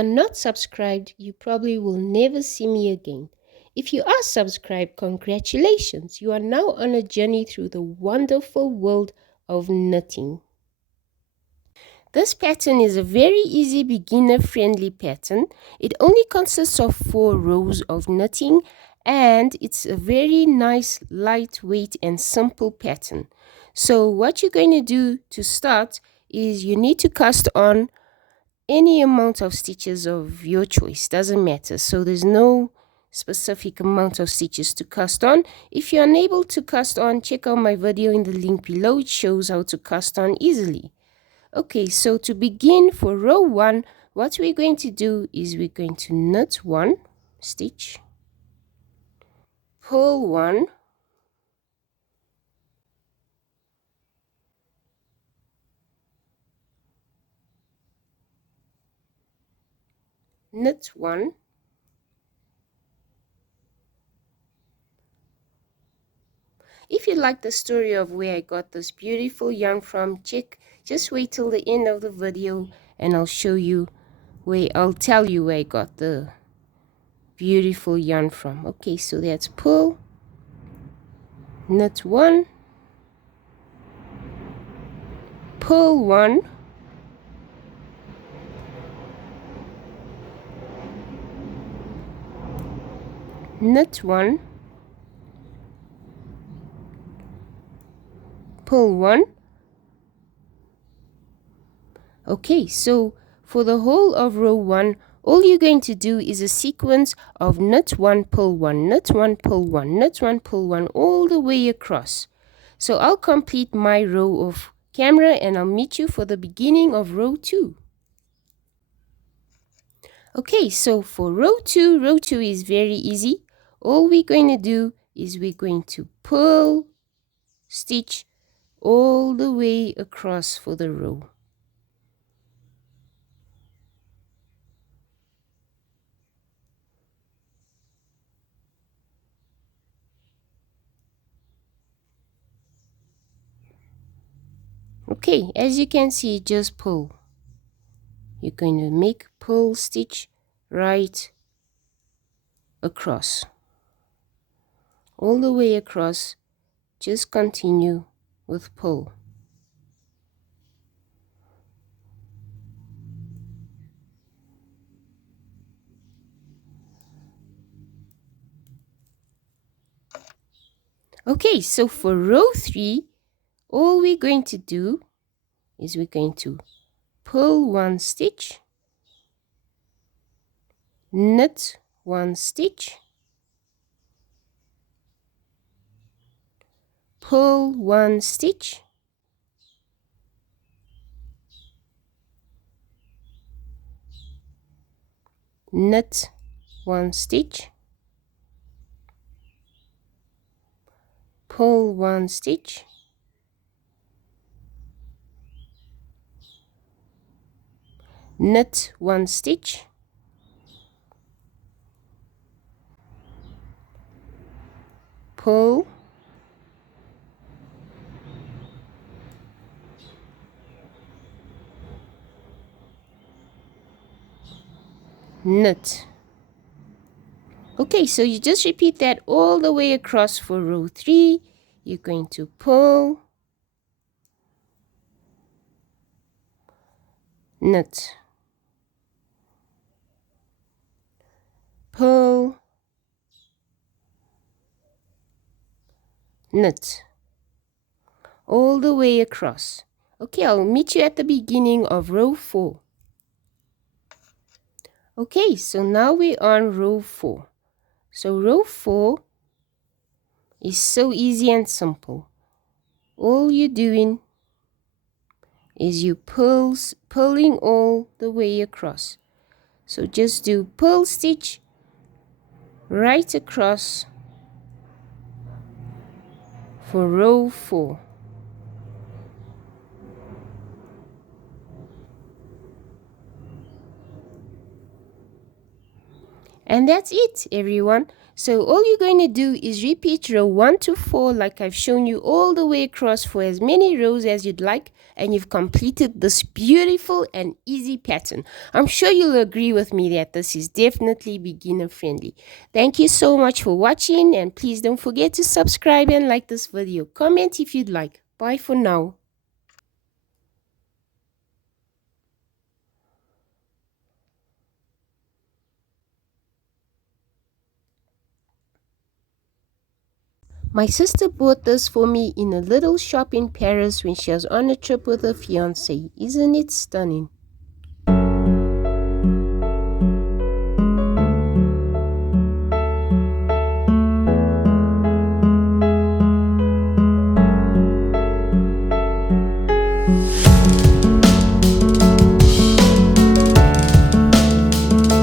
are not subscribed, you probably will never see me again. If you are subscribed, congratulations! You are now on a journey through the wonderful world of knitting. This pattern is a very easy beginner-friendly pattern. It only consists of 4 rows of knitting, and it's a very nice, lightweight and simple pattern. So what you're going to do to start is you need to cast on any amount of stitches of your choice. Doesn't matter. So there's no specific amount of stitches to cast on. If you're unable to cast on, check out my video in the link below. It shows how to cast on easily. Okay, so to begin for row 1, what we're going to do is we're going to knit 1 stitch, pull 1, knit 1, if you like the story of where I got this beautiful yarn from, just wait till the end of the video and I'll tell you where I got the beautiful yarn from. Okay, so that's pull, knit 1, pull 1, knit 1, pull 1. Okay, so for the whole of row 1, all you're going to do is a sequence of knit 1, pull 1, knit 1, pull 1, knit 1, pull 1, all the way across. So I'll complete my row of camera and I'll meet you for the beginning of row 2. Okay, so for row 2 is very easy. All we're going to do is we're going to pull stitch all the way across for the row. Okay, as you can see, just pull. You're going to make pull stitch right across. All the way across, just continue with pull. Okay, so for row 3, all we're going to do is we're going to pull 1 stitch, knit 1 stitch, pull 1 stitch, knit 1 stitch, pull 1 stitch, knit 1 stitch, pull, knit. Okay, so you just repeat that all the way across for row 3. You're going to pull, knit, pull, knit, all the way across. Okay, I'll meet you at the beginning of row 4. Okay, so now we're on row 4. So row 4 is so easy and simple. All you're doing is you pulling all the way across. So just do pull stitch right across for row 4. And that's it, everyone. So all you're going to do is repeat row 1 to 4 like I've shown you all the way across for as many rows as you'd like, and you've completed this beautiful and easy pattern. I'm sure you'll agree with me that this is definitely beginner friendly. Thank you so much for watching, and please don't forget to subscribe and like this video. Comment if you'd like. Bye for now. My sister bought this for me in a little shop in Paris when she was on a trip with her fiancé. Isn't it stunning?